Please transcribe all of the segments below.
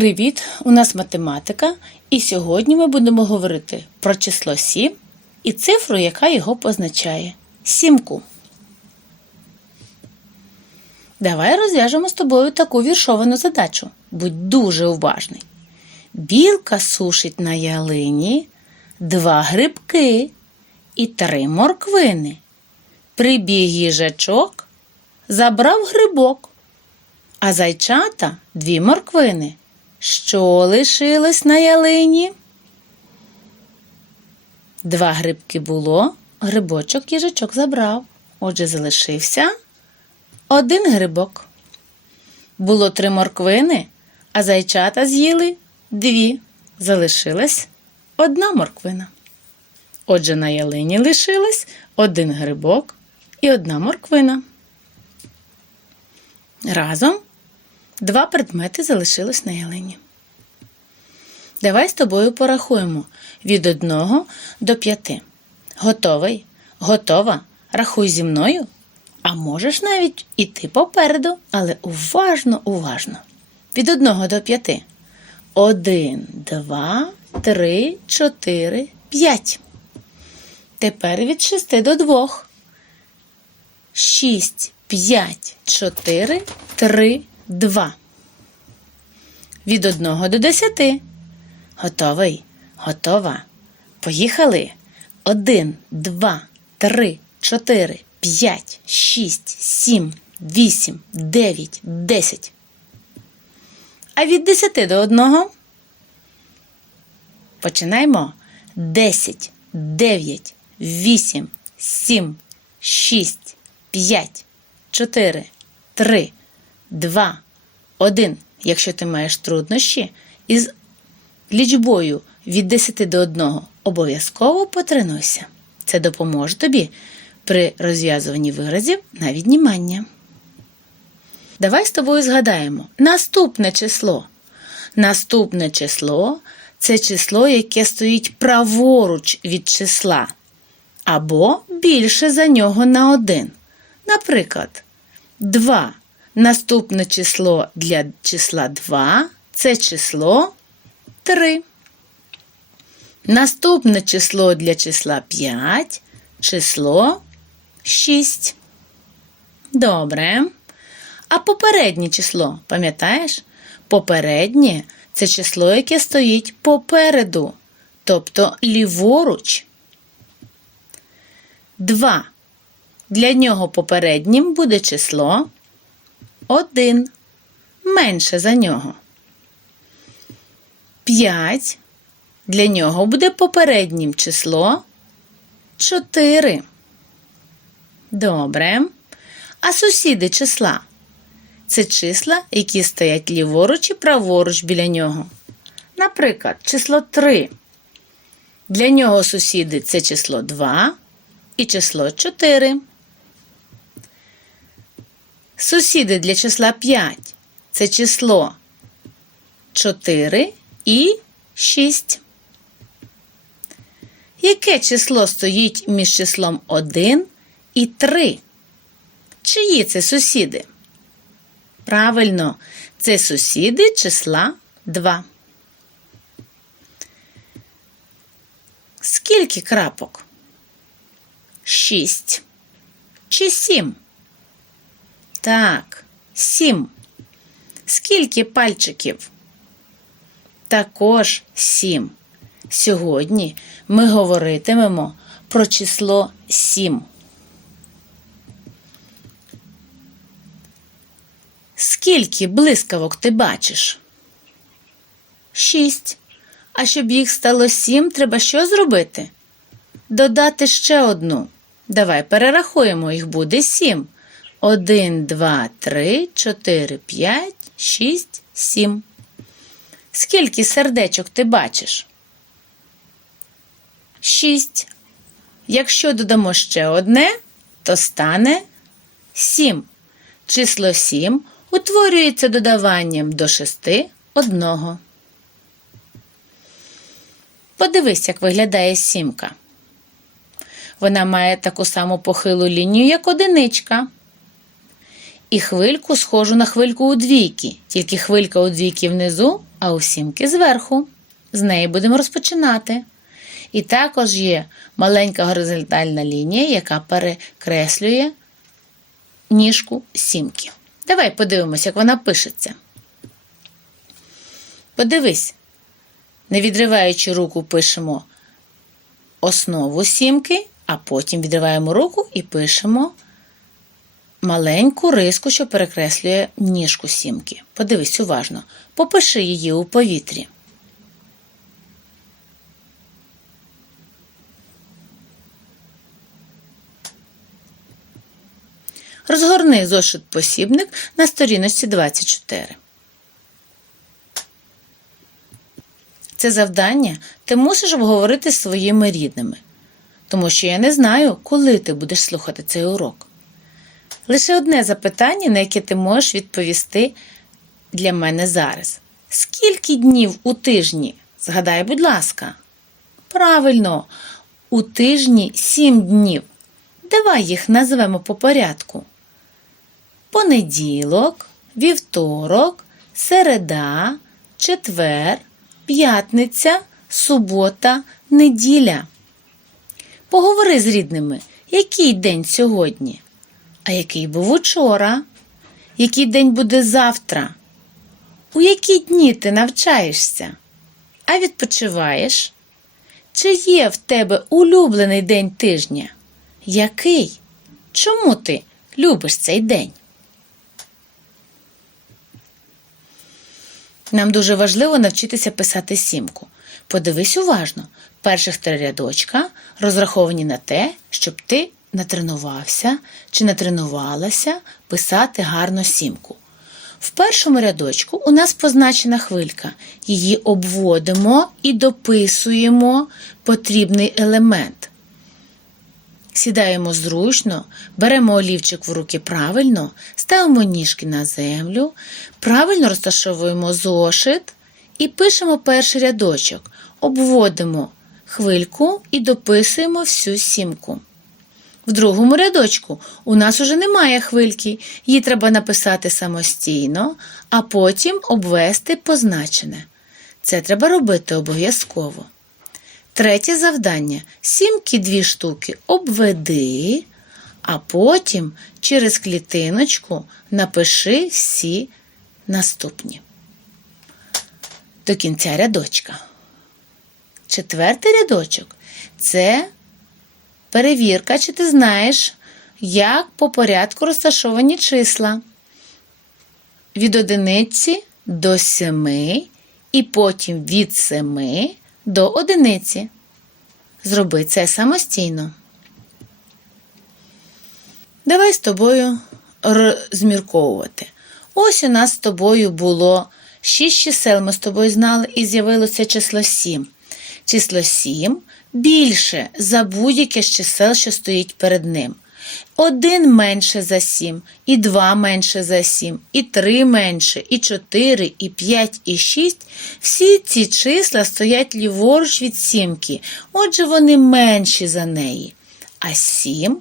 Привіт! У нас математика, і сьогодні ми будемо говорити про число 7 і цифру, яка його позначає сімку. Давай розв'яжемо з тобою таку віршовану задачу. Будь дуже уважний. Білка сушить на ялині два грибки і три морквини. Прибіг їжачок, забрав грибок, а зайчата дві морквини. Що лишилось на ялині? Два грибки було, грибочок їжачок забрав. Отже, залишився один грибок. Було три морквини, а зайчата з'їли дві. Залишилась одна морквина. Отже, на ялині лишилось один грибок і одна морквина. Разом Два предмети залишились на ялині. Давай з тобою порахуємо від 1 до 5. Готовий? Готова? Рахуй зі мною. А можеш навіть іти попереду, але уважно, уважно. Від 1 до 5. 1, 2, 3, 4, 5. Тепер від 6 до 2. 6, 5, 4, 3, 2. Від 1 до 10. Готовий? Готова. Поїхали. 1, 2, 3, 4, 5, 6, 7, 8, 9, 10. А від 10 до 1. Починаємо. 10, 9, 8, 7, 6, 5, 4, 3, 2, 1. Якщо ти маєш труднощі із лічбою від 10 до 1, обов'язково потренуйся. Це допоможе тобі при розв'язуванні виразів на віднімання. Давай з тобою згадаємо наступне число. Наступне число це число, яке стоїть праворуч від числа, або більше за нього на 1. Наприклад, 2. Наступне число для числа 2 це число 3. Наступне число для числа 5 число 6. Добре. А попереднє число, пам'ятаєш? Попереднє це число, яке стоїть попереду, тобто ліворуч. 2. Для нього попереднім буде число один. Менше за нього. П'ять. Для нього буде попереднім число чотири. Добре. А сусіди числа це числа, які стоять ліворуч і праворуч біля нього. Наприклад, число 3. Для нього сусіди це число 2 і число 4. Сусіди для числа 5 це число 4 і 6. Яке число стоїть між числом 1 і 3? Чиї це сусіди? Правильно, це сусіди числа 2. Скільки крапок? 6. Чи 7? Так, сім. Скільки пальчиків? Також сім. Сьогодні ми говоритимемо про число сім. Скільки блискавок ти бачиш? Шість. А щоб їх стало сім, треба що зробити? Додати ще одну. Давай перерахуємо, їх буде сім. 1, 2, 3, 4, 5, 6, 7. Скільки сердечок ти бачиш? 6. Якщо додамо ще одне, то стане 7. Число 7 утворюється додаванням до 6 одного. Подивись, як виглядає сімка. Вона має таку саму похилу лінію, як одиничка і хвильку схожу на хвильку у двійки, тільки хвилька у двійки внизу, а у сімки зверху. З неї будемо розпочинати. І також є маленька горизонтальна лінія, яка перекреслює ніжку сімки. Давай подивимося, як вона пишеться. Подивись, не відриваючи руку, пишемо основу сімки, а потім відриваємо руку і пишемо маленьку риску, що перекреслює ніжку сімки. Подивись уважно. Попиши її у повітрі. Розгорни зошит посібник на сторіночці 24. Це завдання ти мусиш обговорити з своїми рідними, тому що я не знаю, коли ти будеш слухати цей урок. Лише одне запитання, на яке ти можеш відповісти для мене зараз. Скільки днів у тижні? Згадай, будь ласка. Правильно, у тижні сім днів. Давай їх назвемо по порядку. Понеділок, вівторок, середа, четвер, п'ятниця, субота, неділя. Поговори з рідними, який день сьогодні, а який був учора, який день буде завтра, у які дні ти навчаєшся, а відпочиваєш? Чи є в тебе улюблений день тижня? Який? Чому ти любиш цей день? Нам дуже важливо навчитися писати сімку. Подивись уважно. Перших три рядочка розраховані на те, щоб ти натренувався чи натренувалася писати гарно сімку. В першому рядочку у нас позначена хвилька. Її обводимо і дописуємо потрібний елемент. Сідаємо зручно, беремо олівчик в руки правильно, ставимо ніжки на землю, правильно розташовуємо зошит і пишемо перший рядочок, обводимо хвильку і дописуємо всю сімку. В другому рядочку у нас уже немає хвильки, її треба написати самостійно, а потім обвести позначене. Це треба робити обов'язково. Третє завдання. Сімки дві штуки обведи, а потім через клітиночку напиши всі наступні. До кінця рядочка. Четвертий рядочок це перевірка, чи ти знаєш, як по порядку розташовані числа. Від одиниці до семи і потім від семи до одиниці. Зроби це самостійно. Давай з тобою розмірковувати. Ось у нас з тобою було 6 чисел, ми з тобою знали, і з'явилося число 7. Число 7 більше за будь-яке з чисел, що стоїть перед ним. Один менше за 7, і 2 менше за 7, і 3 менше, і 4, і 5, і 6. Всі ці числа стоять ліворуч від сімки, отже, вони менші за неї. А 7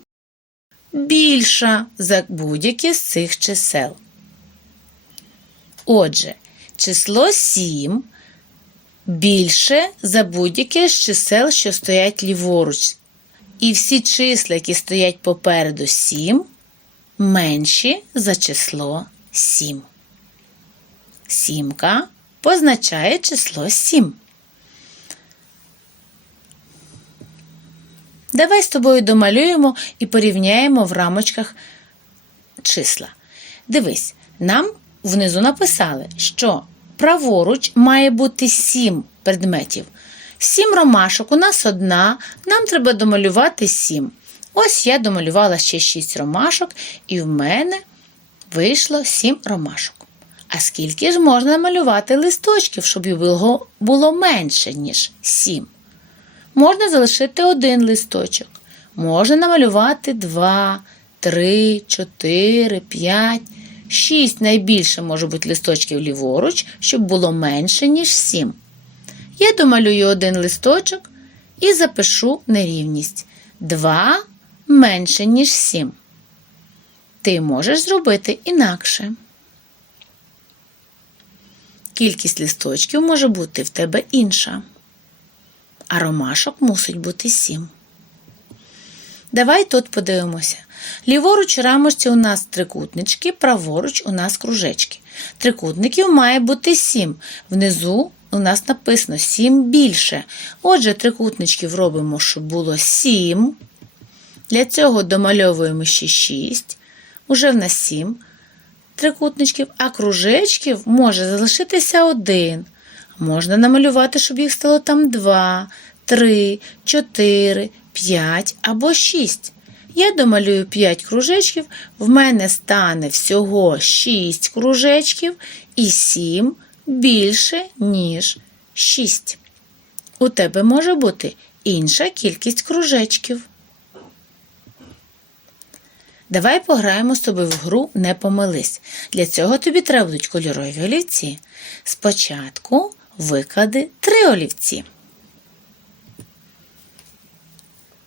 більша за будь-яке з цих чисел. Отже, число 7 більше за будь-яке з чисел, що стоять ліворуч. І всі числа, які стоять попереду 7, менші за число 7. Сімка позначає число 7. Давай з тобою домалюємо і порівняємо в рамочках числа. Дивись, нам внизу написали, що праворуч має бути 7 предметів. Сім ромашок, у нас одна, нам треба домалювати сім. Ось я домалювала ще шість ромашок, і в мене вийшло сім ромашок. А скільки ж можна малювати листочків, щоб його було менше, ніж сім? Можна залишити один листочок. Можна намалювати два, три, чотири, п'ять, шість найбільше може бути листочків ліворуч, щоб було менше, ніж сім. Я домалюю один листочок і запишу нерівність. 2 менше, ніж 7. Ти можеш зробити інакше. кількість листочків може бути в тебе інша. А ромашок мусить бути сім. Давай тут подивимося. Ліворуч рамочці у нас трикутнички, праворуч у нас кружечки. Трикутників має бути сім. Внизу у нас написано сім більше. Отже, трикутничків робимо, щоб було сім. Для цього домальовуємо ще 6. Уже в нас 7 трикутничків, а кружечків може залишитися один. Можна намалювати, щоб їх стало там 2, 3, 4, 5 або 6. Я домалюю 5 кружечків, в мене стане всього 6 кружечків і 7 більше, ніж 6. У тебе може бути інша кількість кружечків. Давай пограємо з тобою в гру Не помились. Для цього тобі треба будуть кольорові олівці. Спочатку виклади три олівці.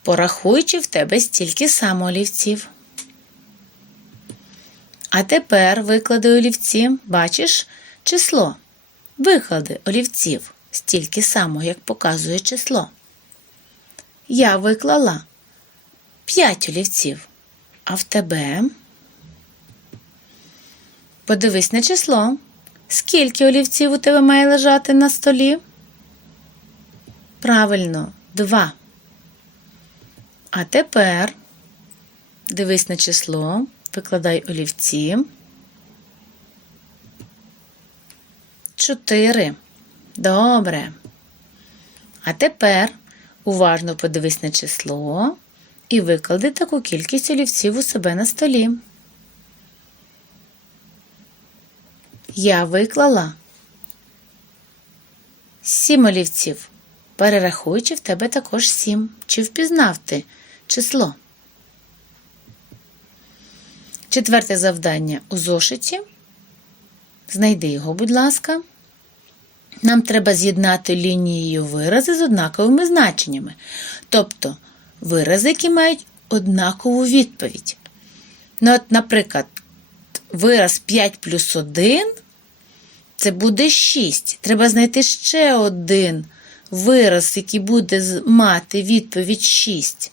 Порахуй, чи в тебе стільки само олівців. А тепер виклади олівці, бачиш число. Виклади олівців стільки само, як показує число. Я виклала 5 олівців. А в тебе? Подивись на число. Скільки олівців у тебе має лежати на столі? Правильно, два. А тепер дивись на число, викладай олівці. Чотири. Добре. А тепер уважно подивись на число і виклади таку кількість олівців у себе на столі. Я виклала сім олівців. Перерахуй, чи в тебе також сім. Чи впізнав ти число. Четверте завдання у зошиті. Знайди його, будь ласка. Нам треба з'єднати лінією вирази з однаковими значеннями. Тобто вирази, які мають однакову відповідь. Ну, от, наприклад, вираз 5 плюс 1 це буде 6. Треба знайти ще один вираз, який буде мати відповідь 6.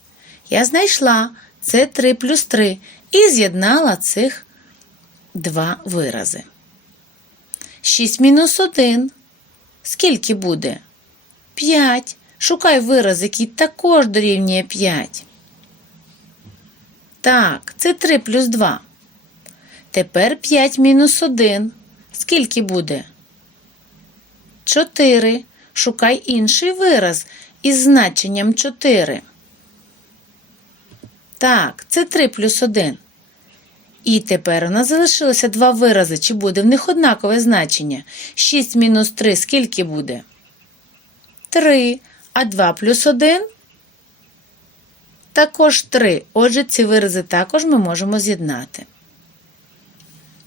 Я знайшла це 3 плюс 3 і з'єднала цих два вирази. 6 мінус 1. Скільки буде? 5. Шукай вираз, який також дорівнює 5. Так, це 3 плюс 2. Тепер 5 мінус 1. Скільки буде? 4. Шукай інший вираз із значенням 4. Так, це 3 плюс 1. І тепер у нас залишилося два вирази. Чи буде в них однакове значення? 6 мінус 3 скільки буде? 3. А 2 плюс 1? Також 3. Отже, ці вирази також ми можемо з'єднати.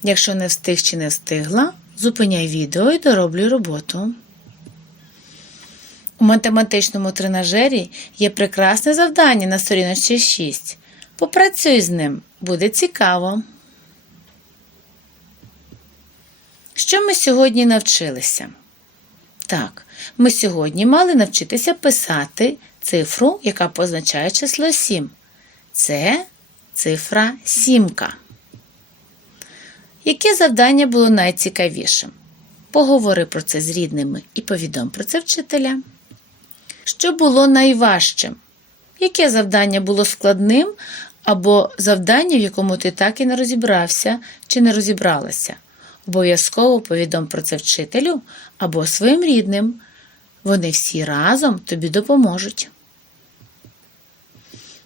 Якщо не встиг чи не встигла, зупиняй відео і дороблюй роботу. У математичному тренажері є прекрасне завдання на сторіночці 6. Попрацюй з ним, буде цікаво. Що ми сьогодні навчилися? Так, ми сьогодні мали навчитися писати цифру, яка позначає число 7. Це цифра сімка. Яке завдання було найцікавішим? Поговори про це з рідними і повідом про це вчителя. Що було найважчим? Яке завдання було складним або завдання, в якому ти так і не розібрався чи не розібралася? Обов'язково повідом про це вчителю або своїм рідним. Вони всі разом тобі допоможуть.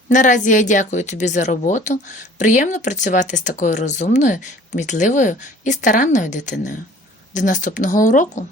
Наразі я дякую тобі за роботу. Приємно працювати з такою розумною, кмітливою і старанною дитиною. До наступного уроку!